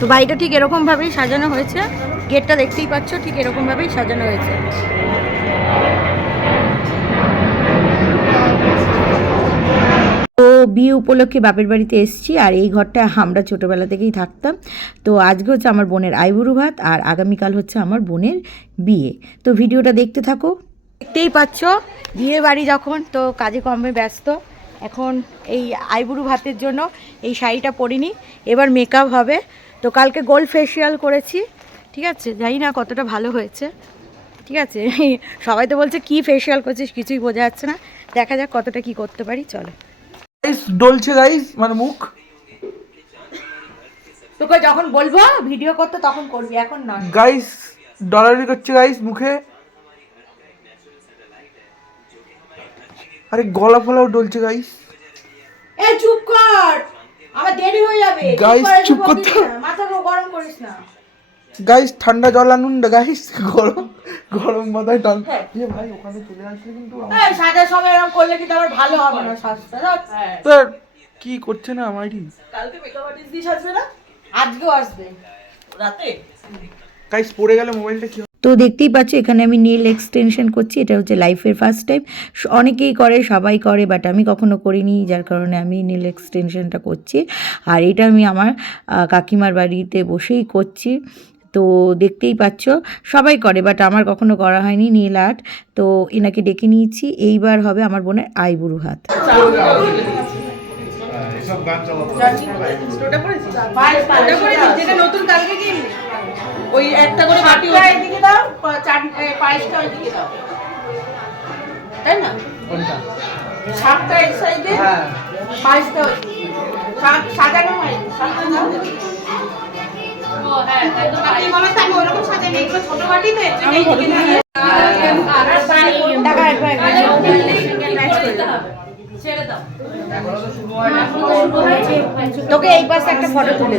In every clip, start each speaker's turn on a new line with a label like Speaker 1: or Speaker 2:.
Speaker 1: তো বাড়িটা ঠিক এরকমভাবেই সাজানো হয়েছে। গেটটা দেখতেই পাচ্ছ ঠিক এরকমভাবেই সাজানো হয়েছে। তো বিয়ে উপলক্ষে বাপের বাড়িতে এসেছি আর এই ঘরটা আমরা ছোটোবেলা থেকেই থাকতাম। তো আজকে হচ্ছে আমার বোনের আইবুড়ু ভাত আর আগামীকাল হচ্ছে আমার বোনের বিয়ে। তো ভিডিওটা দেখতে থাকো। দেখতেই পাচ্ছ বিয়ে বাড়ি যখন তো কাজে কর্মে ব্যস্ত। এখন এই আইবুড়ু ভাতের জন্য এই শাড়িটা পরিনি। এবার মেকআপ হবে। তো কালকে গোল্ড ফেসিয়াল করেছি। ঠিক আছে? জানি না কতটা ভালো হয়েছে। ঠিক আছে? সবাই তো বলছে কি ফেসিয়াল করছিস? কিছুই বোঝা যাচ্ছে না। দেখা যাক কতটা কি করতে পারি। চলো।
Speaker 2: গাইস ডলছে গাইস মানে মুখ?
Speaker 1: তোকে যখন বলব ভিডিও করতে তখন করবি এখন না
Speaker 2: গাইস ডলারি করছে গাইস মুখে? আরে গলা ফলাও ডলছে গাইস
Speaker 1: এ চুপ কর! আমার দেরি হয়ে যাবে। করে
Speaker 2: চুপ করতে
Speaker 1: মাথা গরম করিস না।
Speaker 2: গাইস ঠান্ডা জল আনুন না গাইস গরম গরম মাথায় টান। এ ভাই ওখানে চলে আসলে কিন্তু
Speaker 1: এই সাজার সময় এরকম করলে কিন্তু আমার ভালো হবে না সাজটা
Speaker 2: স্যার কি করছে না আমারই
Speaker 1: কালকে মেকআপ আর্টিস্ট দিয়ে সাজবে না? আজকেও আসবে। রাতে?
Speaker 2: গাইস পড়ে গেলে মোবাইলটা কি হবে?
Speaker 3: তো দেখতেই পাচ্ছ এখানে আমি নীল এক্সটেনশন করছি এটা হচ্ছে লাইফের ফার্স্ট টাইম অনেকেই করে সবাই করে বাট আমি কখনো করিনি যার কারণে আমি নীল এক্সটেনশনটা করছি। আর এটা আমি আমার কাকিমার বাড়িতে বসেই করছি। তো দেখতেই পাচ্ছ সবাই করে বাট আমার কখনো করা হয়নি নীল আর্ট তো এনাকে ডেকে নিয়েছি এইবার হবে আমার বোনের আইবুড়ু হাত।
Speaker 1: যেটা নতুন কালকে কিনলি? ওই একটা করে বাটি এদিকে দাও পায়েসটা ওইদিকে দাও। তাই না? সাতটা এক সাইডে পায়েসটা ওইদিকে সা- সাজানো হয় সাতটা দাও। তোকে এই পাশে একটা ফটো তুলে।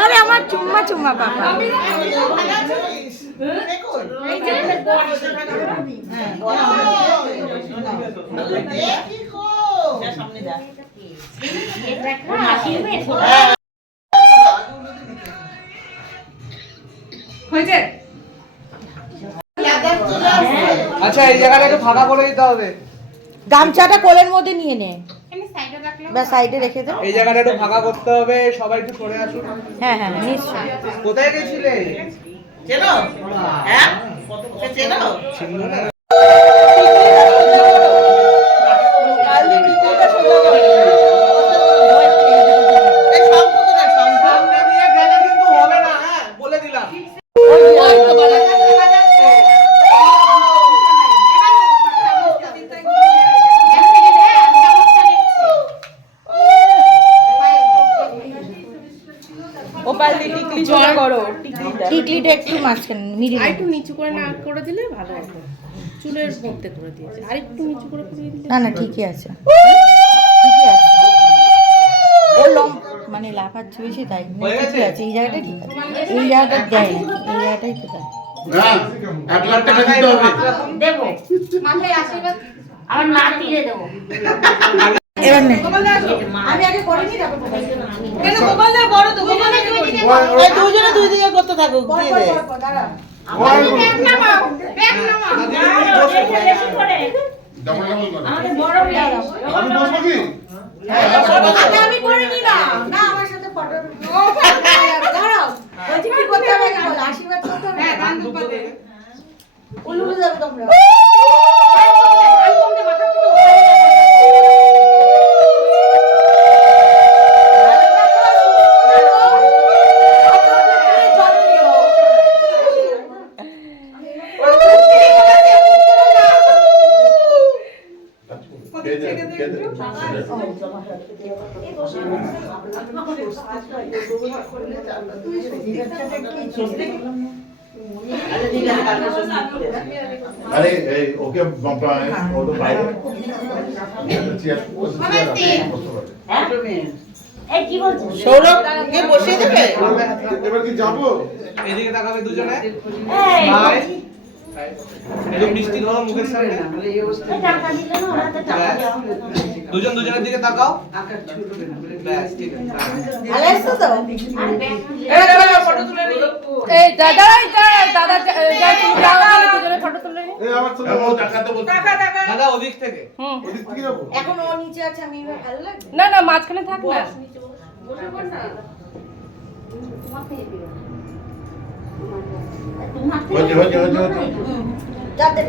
Speaker 1: আরে আমার চুম্মা চুম্মা পাপা
Speaker 2: আচ্ছা এই জায়গাটাকে ফাঁকা করে দিতে হবে।
Speaker 1: গামছাটা কোলের মধ্যে নিয়ে নে। বা সাইডে রেখে দে
Speaker 2: এই জায়গাটা একটু ফাঁকা করতে হবে সবাই একটু সরে আসুন।
Speaker 1: হ্যাঁ হ্যাঁ নিশ্চয়ই।
Speaker 2: কোথায় গেছিলে? চেনো? হ্যাঁ।
Speaker 1: সামনে মাঝখানে মিডিল
Speaker 4: একটু নিচু করে না করে দিলে ভালো হতো চুলের মধ্যে করে দিয়েছে। আর একটু নিচু করে করে দিলে
Speaker 1: না না ঠিকই আছে ঠিকই আছে। ও লম মানে লাফাচ্ছে বেশি তাই ঠিকই আছে এই জায়গাটা ঠিক আছে। এই জায়গাটা দেয় না এই জায়গাটাই ঠিক আছে
Speaker 5: না এক লাখ টাকা দিতে হবে।
Speaker 1: এবার নে। আমি আগে করে নি তারপর
Speaker 4: দুজনে দুই দিকে করতে থাকুক দিয়ে দে।
Speaker 5: আমি কি?
Speaker 1: আগে করে নিলাম। না আমার সাথে ফটো দাঁড়াও। বলছি কি করতে হবে? বলো আশীর্বাদ করতে হবে। উলু যাবে তোমরা।
Speaker 6: আরে এই ওকে ও তো বাইরে।
Speaker 7: সৌরভ কে বসিয়ে দেবে?
Speaker 6: এবার কি যাব?
Speaker 8: এদিকে তাকাবে দুজনে? মিষ্টি ধরো মুখের সামনে। দুজন দুজনের দিকে তাকাও। ব্যাস ঠিক আছে।
Speaker 9: এই দাদা দাদা ফটো তুলে নি
Speaker 6: এই আমার ছোট ও টাকাতে বলছি।
Speaker 8: দাদা ওদিক থেকে।
Speaker 6: ওদিক থেকে যাব?
Speaker 1: এখন ও নিচে আছে আমি ভালো লাগে
Speaker 9: না না মাঝখানে থাক না।
Speaker 6: হচ্ছে হচ্ছে হচ্ছে হচ্ছে
Speaker 1: যাতে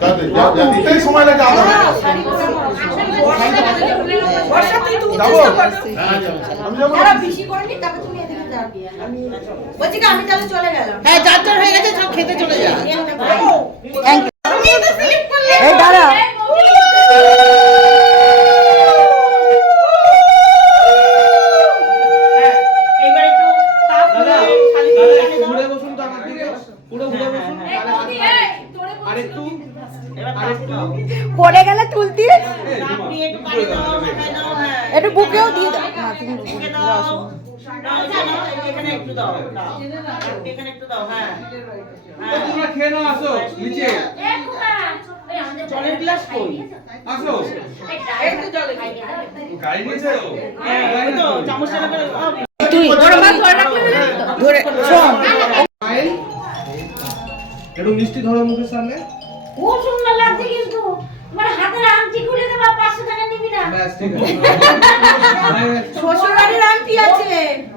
Speaker 6: যাতে যা যা দিতেই সময় লাগে আমার
Speaker 7: যাব?
Speaker 6: হ্যাঁ যাব
Speaker 7: আমি যাব
Speaker 1: যারা বেশি করেনি তারপর তুমি এদিকে যাও আমি বলছি আমি তাহলে চলে গেলাম।
Speaker 7: হ্যাঁ যার যার হয়ে গেছে সব খেতে চলে যা
Speaker 1: এই
Speaker 8: দাও।
Speaker 1: একটু দিয়ে দাও। না, তুমি
Speaker 8: তোমরা খেয়ে নাও আসো নিচে।
Speaker 5: জলের গ্লাস কই?
Speaker 8: আসো। গাড়ি নিয়েছে তো?
Speaker 5: চামচটা
Speaker 1: তুই ধরে শোন।
Speaker 8: একটু মিষ্টি ধরো মুখের সামনে।
Speaker 5: খুব সুন্দর লাগছে কিন্তু। তোমার হাতের আংটি খুলে দেবা টাকা নিবি না
Speaker 1: শ্বশুর বাড়ির আন্টি আছে।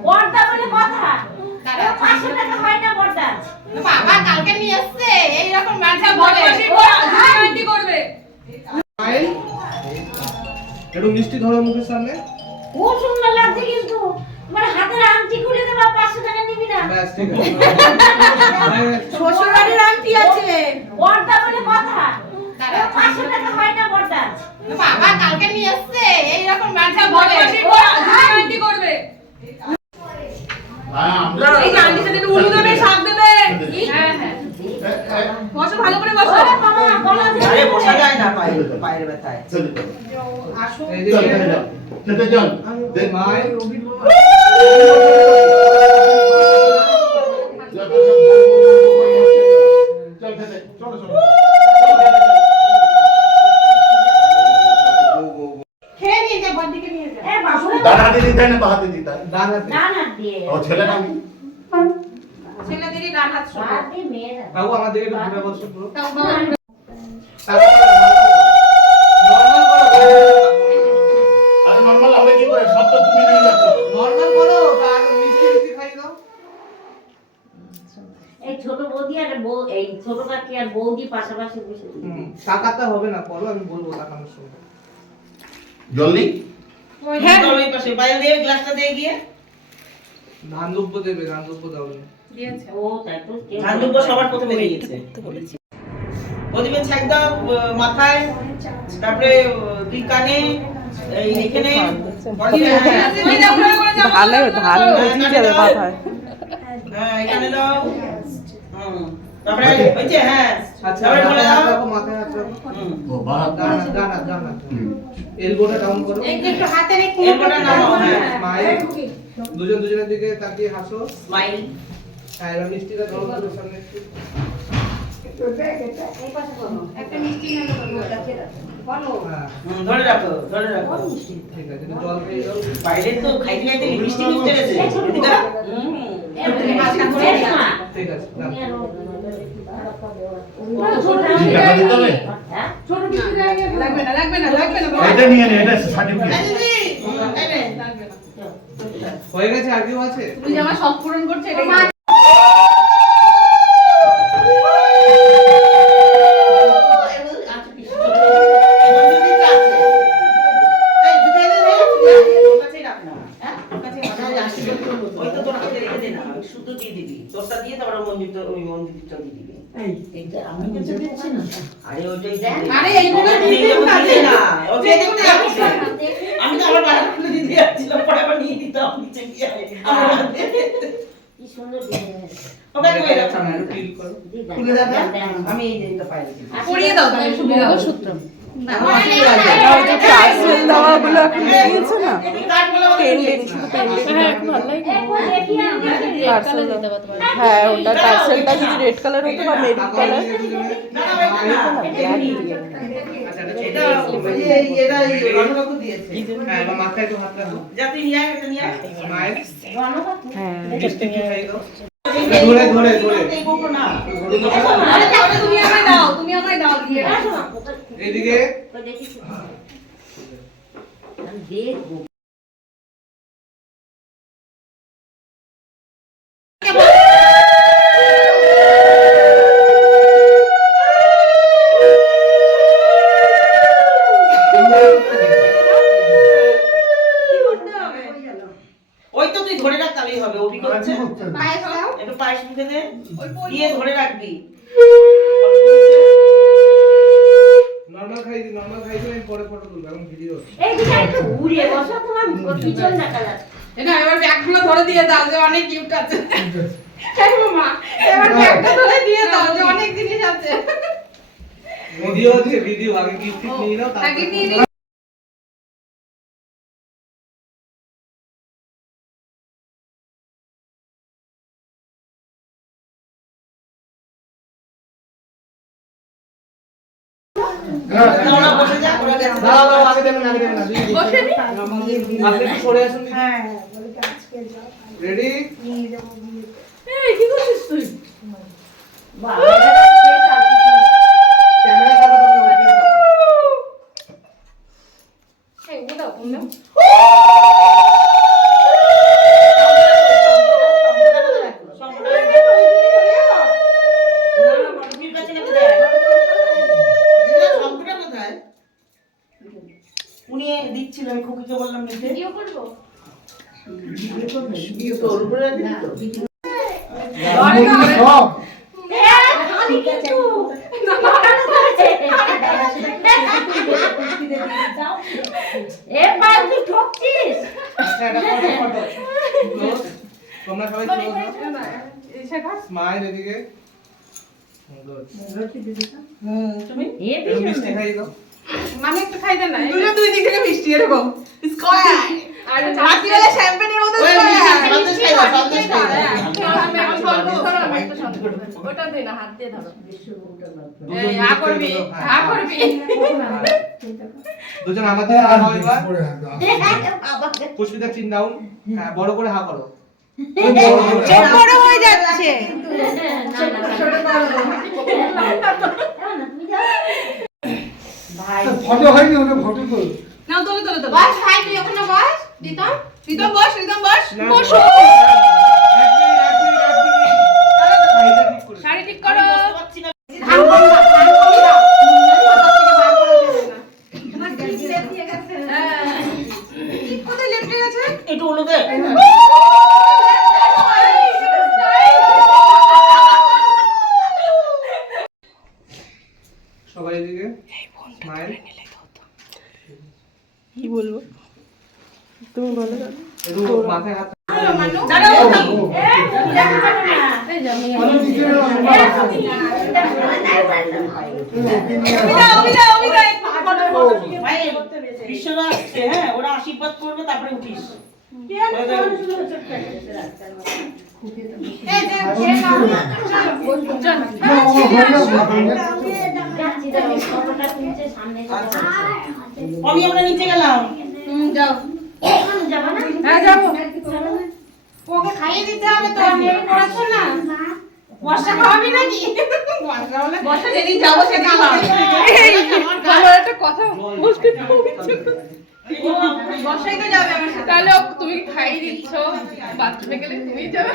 Speaker 5: বর্দা বলে কথা? পাঁচশো টাকা হয় না বর্দা।
Speaker 4: বাবা কালকে নিয়ে এসছে এইরকম ব্যবসা বলে
Speaker 8: স্মাইল। একটু মিষ্টি ধরো মুখের সামনে।
Speaker 5: খুব সুন্দর লাগছে কিন্তু। তোমার হাতের আংটি খুলে দেবা পাঁচশো টাকা নিবি না।
Speaker 8: আছে।
Speaker 1: শ্বশুর বাড়ির আন্টি আছে।
Speaker 5: বর্দা বলে কথা পাঁচশো টাকা হয় না বর্দা
Speaker 4: বাবা কালকে নিয়ে এসছে এইরকম ব্যবসা বলে
Speaker 6: হ্যাঁ এই আন্টির সাথে উলু দেবে শাক দেবে। হ্যাঁ হ্যাঁ। বসো ভালো করে বসো।
Speaker 5: ওরে বাবা গলা দিয়ে
Speaker 7: আরে বসা যায় না পায়ের পায়ের ব্যথায়।
Speaker 6: চল চল চল দেখ। ছেলে না
Speaker 4: ছেলেদেরই ডান হাত ছোট
Speaker 5: বাদ দিয়ে মেয়েরা
Speaker 8: বাবু। আমার দিকে একটু ঘুরে বসো পুরো
Speaker 4: তাও
Speaker 6: আরে নরমাল হবে কি করে? সব তো তুমি নিয়ে যাচ্ছ।
Speaker 8: নরমাল করো আর মিষ্টি মিষ্টি খাই দাও।
Speaker 5: এই ছোট বৌদি আর বউ এই ছোট কাকি আর বৌদি পাশাপাশি বসে
Speaker 8: তাকাতে হবে না করো আমি বলব তাকানোর সময়
Speaker 6: জলদি?
Speaker 7: হ্যাঁ। ওই পাশে। বাইরে দিয়ে গ্লাসটা দিয়ে গিয়ে।
Speaker 8: ধান দুব্য দেবে ধান দুব্য দাও
Speaker 7: ধান দুব্বো সবার প্রথমে দিয়ে গেছে প্রদীপে ছাক দাও মাথায় তারপরে দুই কানে এই এখানে
Speaker 9: ভালো ধান
Speaker 7: বুঝিয়ে যাবে মাথায়। হ্যাঁ এখানে দাও। হুম তারপরে ওই যে হ্যাঁ
Speaker 8: আচ্ছা
Speaker 7: তারপরে বলে দাও।
Speaker 8: মাথায় রাখো।
Speaker 6: ও বাহ
Speaker 8: ডান হাত
Speaker 6: হুম।
Speaker 8: এলবোটা ডাউন করো।
Speaker 4: একটু হাতে রেখে
Speaker 7: এরপরটা নামাও হ্যাঁ।
Speaker 8: দুজন দুজনের দিকে তাকিয়ে হাসো।
Speaker 7: স্মাইল
Speaker 8: হ্যাঁ এবার মিষ্টিটা ধরো পুরো সামনে একটু। হ্যাঁ।
Speaker 7: হুম ধরে রাখো ধরে রাখো।
Speaker 8: ঠিক আছে একটু জল খেয়ে দাও।
Speaker 7: বাইরে তো খাইতে খাইতে এদিকে দাও। হুম
Speaker 8: ঠিক আছে
Speaker 6: টাকা দিতে হবে
Speaker 4: লাগবে না লাগবে না লাগবে না।
Speaker 6: এটা নিয়ে নে এটা সার্টিফিকেট
Speaker 7: এই দিদি হুম, এই নে।
Speaker 8: হয়ে গেছে আর কেউ আছে?
Speaker 4: তুমি যে আমার সব পূরণ করছ এটাই
Speaker 7: খুলে দেবে আমি এই জিনিসটা পাই দিচ্ছি
Speaker 4: দাও তাহলে সুবিধা হবে
Speaker 9: সূত্র। হ্যাঁ
Speaker 3: হ্যাঁ ওটা টার্সেলটা যদি রেড কালার হতো বা মেরুন কালার।
Speaker 8: আচ্ছা। হ্যাঁ ধরে ধরে ধরে।
Speaker 4: তুমি আমায় দাও তুমি আমায় দাও দিয়ে
Speaker 8: এইদিকে।
Speaker 5: দেখি।
Speaker 4: পায়েস দাও
Speaker 7: একটু পায়েস মুখে দে। দিয়ে ধরে রাখবি।
Speaker 8: নরমাল খাই দি নরমাল খাই দিলে আমি পরে ফটো তুলবো এখন ভিডিও
Speaker 5: এই দিকে একটু ঘুরে বসো তোমার পিছন দেখা যাচ্ছে।
Speaker 4: এটা এবার ব্যাগগুলো ধরে দিয়ে দাও যে অনেক গিফট আছে। এই মামা এবার ব্যাগটা ধরে দিয়ে দাও যে অনেক জিনিস আছে।
Speaker 8: ভিডিও আছে ভিডিও আগে গিফট নিয়ে নাও
Speaker 4: আগে নিয়ে
Speaker 8: রেডি
Speaker 4: কি করছিস তুই?
Speaker 8: তোমরা সবাই স্মাইল এদিকে মিষ্টি খাইয়ে দাও।
Speaker 4: মানে একটু খাই দে না
Speaker 7: দুটো দুই দিক থেকে মিষ্টি এরকম। স্কয়ার
Speaker 4: রাত্রিবেলা শ্যাম্পেনের মতো
Speaker 7: ওই মিষ্টি, সন্দেশ খাই দাও, সন্দেশ খাই দাও।
Speaker 4: ওটা দে হাত দিয়ে ধরো। আ করবি আ
Speaker 8: হ্যাঁ।
Speaker 4: করবি।
Speaker 8: দুজন পুষ্পিতা চিন ডাউন হ্যাঁ বড় করে হা করো
Speaker 3: বড় হয়ে যাচ্ছে।
Speaker 5: ভাই।
Speaker 10: ফটো হয়নি ওটা ফটো কর
Speaker 4: নাও তোলে তোলে তোলে।
Speaker 11: বস ভাই তুই ওখানে বস দিতাম
Speaker 4: রিদম বস রিদম বস বসো।
Speaker 8: শাড়িটা ঠিক করো।
Speaker 4: শাড়ি ঠিক করো।
Speaker 7: বসতে পারছি না।
Speaker 5: ধান কম দাও, ধান কম দাও।
Speaker 4: কোথায় লেপটে গেছে
Speaker 7: একটু উলু দে।
Speaker 8: সবাই এদিকে স্মাইল
Speaker 3: কি বলব তুমি বলো
Speaker 8: একটু মাথায় হাত
Speaker 4: দাঁড়াও
Speaker 10: মানে নিচে
Speaker 4: অভিনয় অভিনয় অভিনয়
Speaker 7: ভাই, বিশ্বরা আসছে, হ্যাঁ, ওরা আশীর্বাদ করবে তারপরে উঠিস
Speaker 4: এই যে যে নাও চল
Speaker 5: যাচ্ছি, যাচ্ছি, ফটোটা তুলছে সামনে
Speaker 7: আচ্ছা,
Speaker 5: যাব।
Speaker 7: আমি আমরা নিচে গেলাম
Speaker 4: যাও হ্যাঁ যাব
Speaker 11: ওকে খাইয়ে দিতে হবে তো আমি পড়াচ্ছো না বর্ষা খাওয়াবি নাকি বর্ষা
Speaker 4: যেদিন যাব সেদিন। একটা কথা বসাই তো যাবে আমার তাহলে তুমি খাইয়ে দিচ্ছ। বাথরুমে গেলে তুমি যাবে।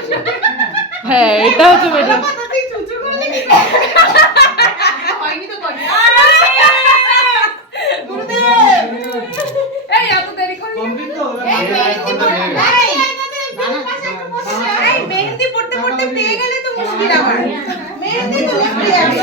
Speaker 3: হ্যাঁ এটা হচ্ছে
Speaker 4: হয়নি তো এই এত দেরি করি
Speaker 11: এই মেহেন্দি পড়তে এই এই, এই, এই, পাশে একটু বসে যা। এই মেহেন্দি পড়তে পড়তে
Speaker 4: মেহেন্দির আমার। মেহেন্দি তো লেফটে যাবে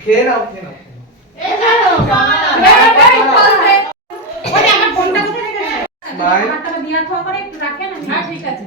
Speaker 8: খেয়ে নাও খেয়ে নাও
Speaker 7: এই, এই, ফল দে।
Speaker 8: বাই
Speaker 12: দিয়ে থাকা করে একটু রাখেন
Speaker 7: হ্যাঁ, ঠিক আছে।